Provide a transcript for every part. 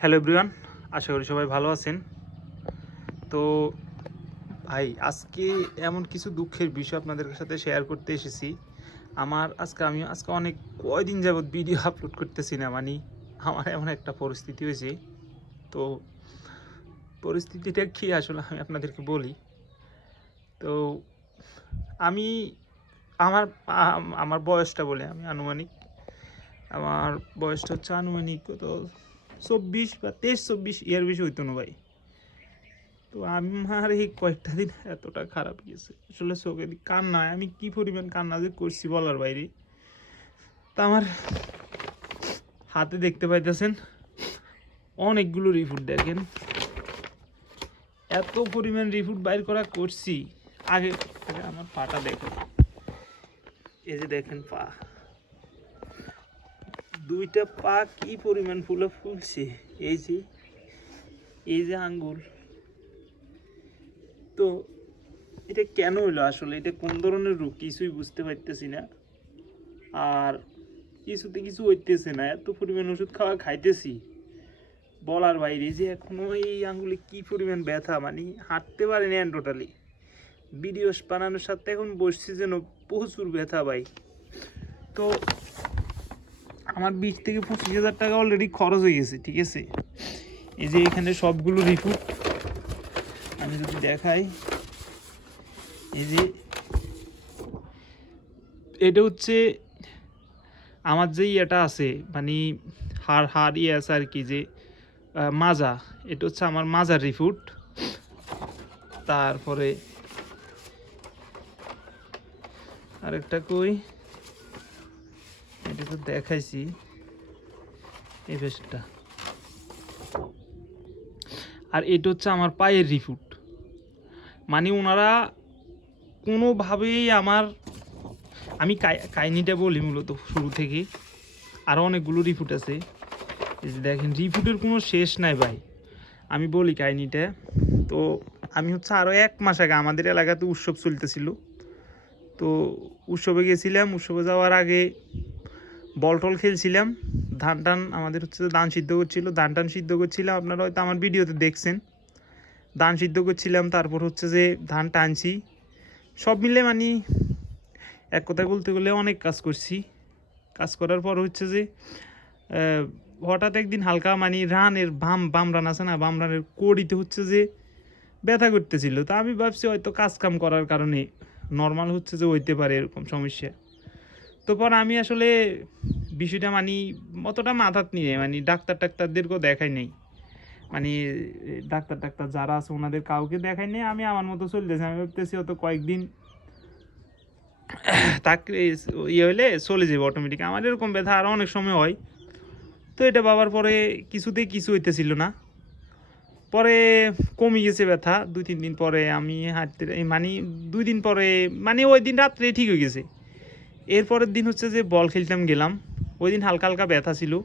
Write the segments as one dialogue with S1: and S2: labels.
S1: Hello everyone, আশা করি সবাই ভালো আছেন। তো ভাই, আজকে এমন কিছু দুঃখের বিষয় আপনাদের সাথে শেয়ার করতে এসেছি। আমার আজকে আমি আজকে অনেক কয়দিন যাবৎ ভিডিও আপলোড করতেছি না মানে আমার এমন একটা পরিস্থিতি হয়েছে। তো পরিস্থিতিটা কি আসলে আমি আপনাদেরকে বলি। তো আমি, আমার আমার বয়সটা বলে আমি আনুমানিক। আমার বয়সটা হচ্ছে আনুমানিক কত চব্বিশ বা তেইশ চব্বিশ ইয়ার বেশি হইতো না ভাই। তো আমার এই কয়েকটা দিন এতটা খারাপ গেছে। আসলে চোখে দিয়ে কান্না আমি কি পরিমাণ কান্না যে করছি বলার বাইরে তা আমার হাতে দেখতে পাইতেছেন, অনেকগুলো রিফুট দেখেন। এত পরিমাণ রিফুট বাইর করা করছি। আগে আগে আমার পাটা দেখেন। এই যে দেখেন পা। দুইটা পা কি পরিমাণ ফুলে ফুলছে? এই যে এই যে আঙ্গুল। তো এটা কেন হলো আসলে? এটা কোন ধরনের রোগ? কিছুই বুঝতে পারতেছি না। আর কিছুতে কিছু হইতেছে না। এত পরিমাণ ওষুধ খাওয়া খাইতেছি। বলার বাইরে যে এখনও এই আঙ্গুলে কি পরিমাণ ব্যথা? মানে হাঁটতে পারেনি টোটালি ভিডিও বানানোর সাথে এখন বসছি যেন প্রচুর ব্যথা ভাই তো আমার বিশ থেকে পঁচিশ হাজার টাকা অলরেডি খরচ হয়ে গেছে, ঠিক আছে? এই যে এখানে সবগুলো রিপুট আমি যদি দেখাই, এই যে এটা হচ্ছে আমার যে ইয়েটা আছে মানে হার হার ইয়ে আছে আর কি যে মাজা, এটা হচ্ছে আমার মাজার রিফুট তারপরে আরেকটা কই? এটা তো দেখাইছি। এই ভেসটা আর এটা হচ্ছে আমার পায়ের রিফুট। মানে ওনারা কোনোভাবেই আমার আমি কাহিনিটা বলি মূলত শুরু থেকে। আরও অনেকগুলো রিফুট আছে। এই যে দেখেন, রিফুটের কোনো শেষ নাই ভাই। আমি বলি কাহিনিটা। তো আমি হচ্ছে আরও এক মাস আগে আমাদের এলাকাতে উৎসব চলতেছিল। তো উৎসবে গেছিলাম। উৎসবে যাওয়ার আগে বল টল খেলছিলাম। ধান টান আমাদের হচ্ছে ধান সিদ্ধ করছিল। ধান টান সিদ্ধ করছিলাম, আপনারা হয়তো আমার ভিডিওতে দেখছেন। ধান সিদ্ধ করছিলাম, তারপর হচ্ছে যে ধান টানছি। সব মিলে মানে এক কথায় বলতে গেলে অনেক কাজ করছি। কাজ করার পর হচ্ছে যে হঠাৎ একদিন হালকা মানে রানের বাম বাম রান আছে না, বাম রানের কড়িতে হচ্ছে যে ব্যথা করতেছিল। তা আমি ভাবছি হয়তো কাজ কাম করার কারণে নর্মাল হচ্ছে যে হইতে পারে এরকম সমস্যা। তো পর আমি আসলে বিষয়টা মানে অতটা মাথাত নিয়ে মানে ডাক্তার টাক্তারদেরকেও দেখাই নেই। মানে ডাক্তার টাক্তার যারা আছে ওনাদের কাউকে দেখাই নেই, আমি আমার মতো চলতেছি। আমি ভাবতেছি হয়তো কয়েকদিন তাকে ইয়ে হলে চলে যাবে অটোমেটিক আমার এরকম ব্যথা আরও অনেক সময় হয়। তো এটা বাবার পরে কিছুতেই কিছু হইতেছিল না। পরে কমে গেছে ব্যথা। দুই, তিন দিন পরে আমি হাঁটতে মানে দুই দিন পরে মানে ওই দিন রাত্রে ঠিক হয়ে গেছে। এরপরের দিন হচ্ছে যে বল খেলতাম, গেলাম। ওই দিন হালকা হালকা ব্যথা ছিল।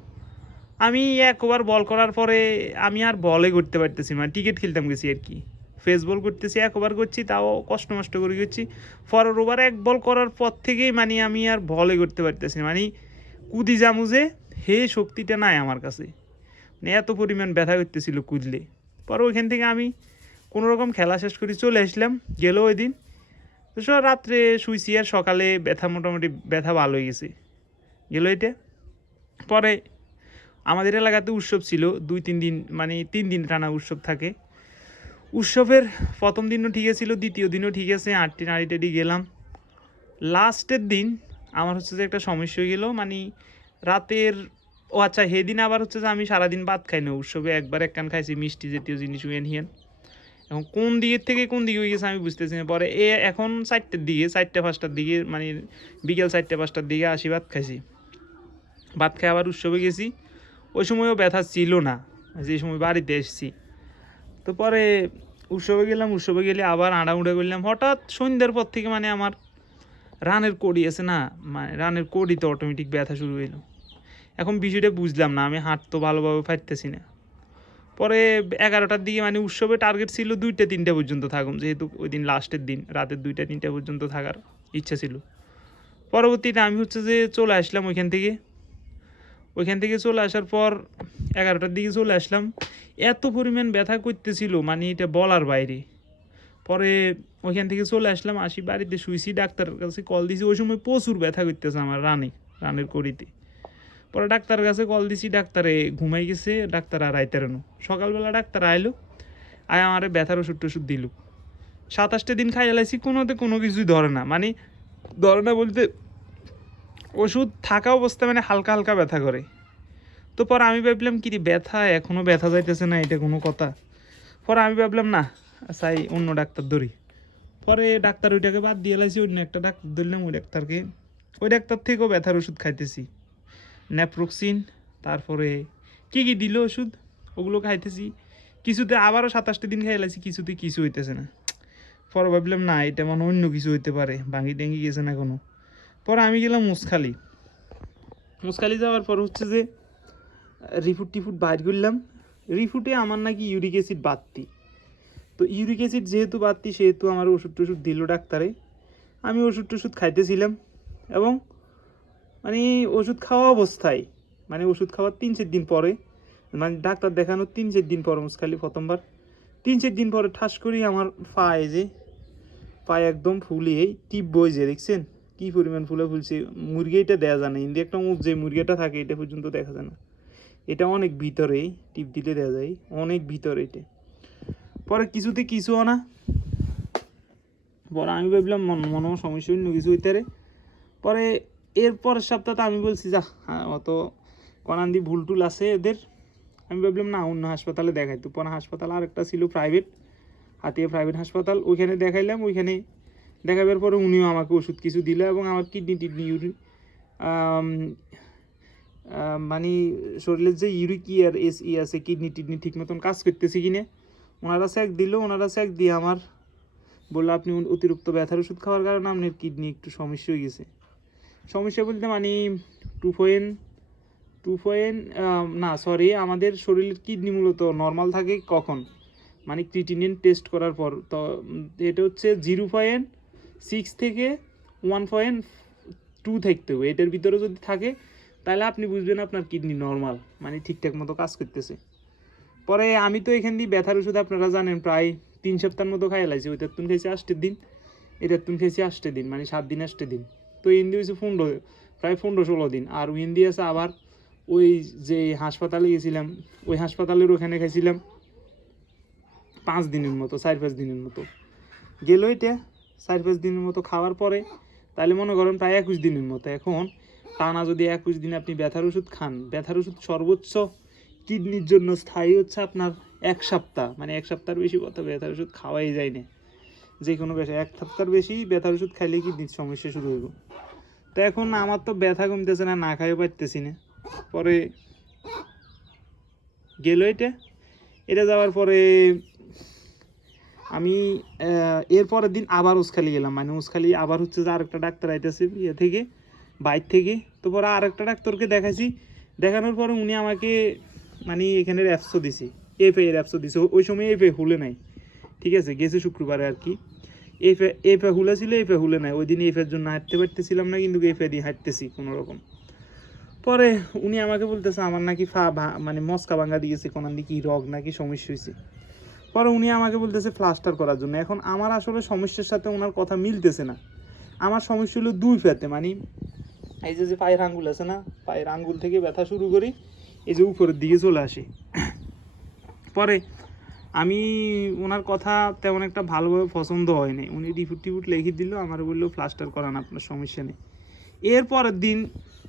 S1: আমি একবার বল করার পরে আমি আর বলে করতে পারতেছি না, টিকিট খেলতাম গেছি আর কি। ফেস বল করতেছি এক একবার করছি, তাও কষ্ট মষ্ট করে করছি। পরের ওভার এক বল করার পর থেকেই মানে আমি আর বলে করতে পারতেছি না। মানে কুদি জামুজে হে শক্তিটা নাই আমার কাছে। মানে এত পরিমাণ ব্যথা করতেছিল কুদলে। পরে ওইখান থেকে আমি কোনো রকম খেলা শেষ করে চলে আসলাম। গেল ওই দিন তো রাত্রে শুইছি আর সকালে ব্যথা মোটামুটি ব্যথা ভালো হয়ে গেছে। গেল এটা। পরে আমাদের এলাকাতে উৎসব ছিল, দুই, তিন দিন মানে তিন দিন টানা উৎসব থাকে। উৎসবের প্রথম দিনও ঠিক ছিল, দ্বিতীয় দিনও ঠিক আছে, আটটি নাড়ি টাড়ি গেলাম। লাস্টের দিন আমার হচ্ছে যে একটা সমস্যা হয়ে গেলো মানে রাতের, ও আচ্ছা সেদিন আবার হচ্ছে যে আমি সারাদিন ভাত খাই না উৎসবে, একবার এক কান খাইছি, মিষ্টি জাতীয় জিনিস উইয়েন হিয়েন। এখন কোন দিকের থেকে কোন দিকে হয়ে গেছে আমি বুঝতেছি না। পরে এ এখন চারটের দিকে, চারটে, পাঁচটার দিকে মানে বিকেল চারটে, পাঁচটার দিকে আসি, ভাত খাইছি। ভাত খাই আবার উৎসবে গেছি। ওই সময়ও ব্যথা ছিল না, যে সময় বাড়িতে এসেছি। তো পরে উৎসবে গেলাম, উৎসবে গেলে আবার আড়াউড়া করলাম। হঠাৎ সন্ধ্যার পর থেকে মানে আমার রানের কোড়ি আছে না মানে রানের কোড়িতে অটোমেটিক ব্যথা শুরু হইল। এখন বিষয়টা বুঝলাম না, আমি হাঁটতো ভালোভাবে ফাটতেছি না। পরে এগারোটার দিকে মানে উৎসবে টার্গেট ছিল দুইটা, তিনটা পর্যন্ত থাকুম। যেহেতু ওই দিন লাস্টের দিন, রাতের দুইটা, তিনটা পর্যন্ত থাকার ইচ্ছা ছিল। পরবর্তীতে আমি হচ্ছে যে চলে আসলাম ওইখান থেকে। ওইখান থেকে চলে আসার পর এগারোটার দিকে চলে আসলাম। এত পরিমাণ ব্যথা করতেছিল মানে এটা বলার বাইরে। পরে ওইখান থেকে চলে আসলাম, আসি বাড়িতে শুয়েছি ডাক্তারের কাছে কল দিয়েছি ওই সময় প্রচুর ব্যথা করতেছে আমার রানে, রানের করিতে পরে ডাক্তারের কাছে কল দিছি, ডাক্তারে ঘুমাই গেছে, ডাক্তার আর আইতে রেনো সকালবেলা ডাক্তার আইলো, আয় আমারে ব্যথার ওষুধ টষুধ দিল। সাতাশটা দিন খাই এলাইছি কোনোতে কোনো কিছুই ধরে না। মানে ধরে না বলতে ওষুধ থাকা অবস্থা মানে হালকা হালকা ব্যথা করে। তো পরে আমি ভাবলাম কি ব্যথা? এখনও ব্যথা যাইতেছে না, এটা কোনো কথা? পরে আমি ভাবলাম, না, চাই অন্য ডাক্তার ধরি। পরে ডাক্তার ওইটাকে বাদ দিয়ে লাইছি, অন্য একটা ডাক্তার ধরলাম, ওই ডাক্তারকে, ওই ডাক্তার থেকেও ব্যথার ওষুধ খাইতেছি। ন্যাপ্রোক্সিন তারপরে কি কি দিল ওষুধ? ওগুলো খাইতেছি। কিছুতে আবারও সাতাশটা দিন খাই লাইছি, কিছুতে কিছু হইতেছে না। পরে ভাবলাম, না, এটা মানে অন্য কিছু হইতে পারে। ভাঙি টেঙ্গি গেছে না কোনো। পরে আমি গেলাম মুসখালি। মুসখালি যাওয়ার পর হচ্ছে যে, রিফুট টিফুট বাইর করলাম। রিফুটে আমার নাকি ইউরিক অ্যাসিড বাড়তি। তো ইউরিক অ্যাসিড যেহেতু বাড়তি, সেহেতু আমার ওষুধ টষুধ দিল ডাক্তারে। আমি ওষুধ টষুধ খাইতেছিলাম এবং মানে ওষুধ খাওয়া অবস্থায় মানে ওষুধ খাওয়ার তিন চার দিন পরে মানে ডাক্তার দেখানোর তিন চার দিন পরে মুসখালি প্রথমবার। তিন চার দিন পরে ঠাস করি আমার পায়ে যে পায়ে একদম ফুলিয়ে টিপ বই যে দেখছেন? কী পরিমাণ ফুলে ফুলছে। মুরগি এটা দেওয়া যায় না কিন্তু একটা যে মুরগিটা থাকে, এটা পর্যন্ত দেখা যায় না। এটা অনেক ভিতরে টিপ দিলে দেওয়া যায়, অনেক ভিতরে এটা। পরে কিছুতে কিছু না। পরে আমি ভাবলাম, মন- মনে সমস্যা অন্য কিছু হইতে পারে পরে এরপর সপ্তাহে আমি বলছি যা হ্যাঁ, অত কনান্দি ভুল টুল আছে এদের। আমি ভাবলাম না অন্য হাসপাতালে দেখাই। তো পরে হাসপাতাল আর একটা ছিল প্রাইভেট হাতিয়া প্রাইভেট হাসপাতাল। ওইখানে দেখাইলাম ওইখানে দেখাবার পরে উনিও আমাকে ওষুধ কিছু দিল এবং আমার কিডনি টিডনি ইউরিন মানে শরীরের যে ইউরিক ই আর এস ই আছে কিডনি টিডনি ঠিক মতন কাজ করতেছে কিনা ওনারা স্যাক দিল ওনারা স্যাক দিয়ে আমার বলল আপনি অতিরিক্ত ব্যথার ওষুধ খাওয়ার কারণে আপনার কিডনি একটু সমস্যা হয়ে গেছে। সমস্যা বলতে মানে টু পয়েন্ট টু পয়েন্ট না সরি আমাদের শরীরের কিডনি মূলত নর্মাল থাকে কখন? মানে ক্রিটিনিন টেস্ট করার পর। তো এটা হচ্ছে জিরো পয়েন্ট সিক্স থেকে ওয়ান পয়েন্ট টু থাকতে হবে। এটার ভিতরে যদি থাকে, তাহলে আপনি বুঝবেন আপনার কিডনি নর্মাল মানে ঠিকঠাক মতো কাজ করতেছে। পরে আমি তো এখান দিয়ে ব্যথার ওষুধ আপনারা জানেন, প্রায় তিন সপ্তাহের মতো খাই লাইছি। ওইটার তুন খেয়েছি আষ্টের দিন, এটার তুন খেয়েছি আষ্টে দিন মানে সাত দিন আষ্টে দিন। তো ইন্দি হয়েছে পনেরো, প্রায় পনেরো ষোলো দিন। আর ইন্দি আছে আবার ওই যে হাসপাতালে গেছিলাম, ওই হাসপাতালের ওখানে খাইছিলাম পাঁচ দিনের মতো, চার পাঁচ দিনের মতো। গেল এটা চার পাঁচ দিনের মতো খাওয়ার পরে, তাহলে মনে করেন প্রায় একুশ দিনের মতো। এখন টানা যদি একুশ দিন আপনি ব্যথার ওষুধ খান, ব্যথার ওষুধ সর্বোচ্চ কিডনির জন্য স্থায়ী হচ্ছে আপনার এক সপ্তাহ মানে এক সপ্তাহের বেশি কথা ব্যথার ওষুধ খাওয়াই যায় না। যে কোনো ব্যথা এক সপ্তাহের বেশি ব্যথার ওষুধ খাইলে কিডনির সমস্যা শুরু হইব। তো এখন আমার তো ব্যথা কমতেছে না না খাইও পারতেছি না। পরে গেল এটা। এটা যাওয়ার পরে আমি এর পরের দিন আবার উসখালি গেলাম। মানে উসখালি আবার হচ্ছে যে আরেকটা ডাক্তার আইতেছে ইয়ে থেকে, বাইর থেকে। তো পরে আরেকটা ডাক্তারকে দেখাইছি। দেখানোর পরে উনি আমাকে মানে এখানে অ্যাপসও দিছে। এফ এর অ্যাপসও দিছে। ওই সময় এফ এ হুলে নাই। ঠিক আছে, গেছে শুক্রবারে আর কি। এফ এ এফ এ হুলে ছিল এফ এ হুলে নাই। ওই দিন এফ এর জন্য হাঁটতে পারতেছিলাম না, কিন্তু এফ এ দিয়ে হাঁটতেছি কোনো রকম পরে উনি আমাকে বলতেছে, আমার নাকি ফা মানে মস্কা ভাঙ্গা দিয়েছে কোন কি রগ নাকি সমস্যা হয়েছে পরে উনি আমাকে বলতেছে, প্লাস্টার করার জন্য। এখন আমার আসলে সমস্যার সাথে ওনার কথা মিলতেছে না। আমার সমস্যা হলো দুই ফেতে মানে এই যে যে পায়ের আঙ্গুল আছে না, পায়ের আঙ্গুল থেকে ব্যথা শুরু করি, এই যে উপরের দিকে চলে আসে। পরে আমি ওনার কথা তেমন একটা ভালোভাবে পছন্দ হয়নি। উনি রিপুট টিপুট লিখে দিল, আমার বলল, প্লাস্টার করান, আপনার সমস্যা নেই। এর পরের দিন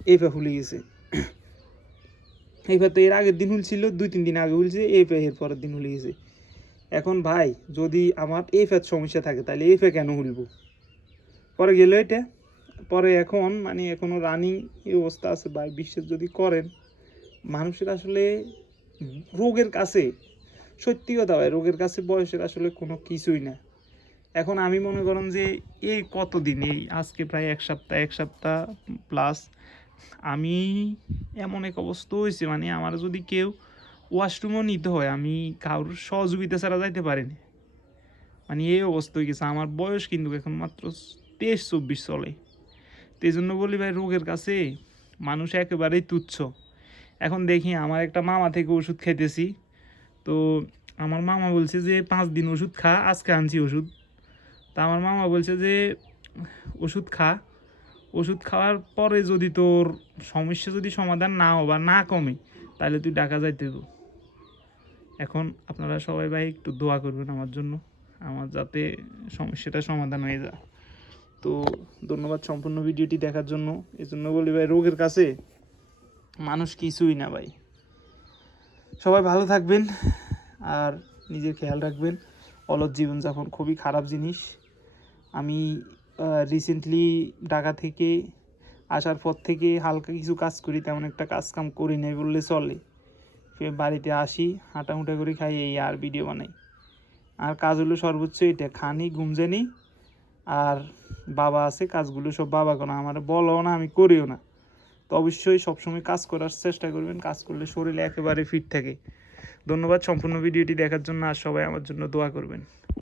S1: এই পা ফুলে গেছে। এই পা তো এর আগের দিন হুলছিল দুই, তিন দিন আগে হুলছে এই পা এর পরের দিন হুলে গেছে। এখন ভাই, যদি আমার এই সমস্যা থাকে, তাহলে এই ফ্যা কেন হুলব পরে গেল এটা। পরে এখন মানে এখনও রানিং অবস্থা আছে ভাই, বিশ্বাস যদি করেন, মানুষের আসলে রোগের কাছে সত্যি কথা ভাই, রোগের কাছে বয়সের আসলে কোনো কিছুই না। এখন আমি মনে করেন যে এই কতদিন, এই আজকে প্রায় এক সপ্তাহ এক সপ্তাহ প্লাস আমি এমন এক অবস্থা হয়েছে মানে আমার যদি কেউ ওয়াশরুমও নিতে হয়, আমি কারোর সহযোগিতা ছাড়া যাইতে পারিনি। মানে এই অবস্থা হয়ে গেছে, আমার বয়স কিন্তু এখন মাত্র তেইশ, চব্বিশ চলে। তো এই জন্য বলি ভাই, রোগের কাছে মানুষ একেবারেই তুচ্ছ। এখন দেখি, আমার একটা মামা থেকে ওষুধ খাইতেছি। তো আমার মামা বলছে যে পাঁচ দিন ওষুধ খা, আজকে আনছি ওষুধ। তা আমার মামা বলছে যে, ওষুধ খা। ওষুধ খাওয়ার পরে যদি তোর সমস্যা যদি সমাধান না হয় বা না কমে, তাহলে তুই ঢাকা যাইতে হবে। এখন আপনারা সবাই ভাই একটু দোয়া করবেন আমার জন্য, আমার যাতে সমস্যাটা সমাধান হয়ে যায়। তো ধন্যবাদ সম্পূর্ণ ভিডিওটি দেখার জন্য। এই জন্য বলি ভাই, রোগের কাছে মানুষ কিছুই না ভাই। সবাই ভালো থাকবেন আর নিজের খেয়াল রাখবেন। অলস জীবনযাপন খুবই খারাপ জিনিস। আমি রিসেন্টলি ঢাকা থেকে আসার পর থেকে হালকা কিছু কাজ করি, তেমন একটা কাজ কাম করি নাই বললে চলে। বাড়িতে আসি হাঁটাহুটা করে খাই, এই আর ভিডিও বানাই। আর কাজ হলো সর্বোচ্চ এটা, খানি ঘুমজানি আর বাবা আছে, কাজগুলো সব বাবা কোনো আমার বলো না, আমি করিও না। তো অবশ্যই সবসময় কাজ করার চেষ্টা করবেন, কাজ করলে শরীর একেবারে ফিট থাকে। ধন্যবাদ সম্পূর্ণ ভিডিওটি দেখার জন্য আর সবাই আমার জন্য দোয়া করবেন।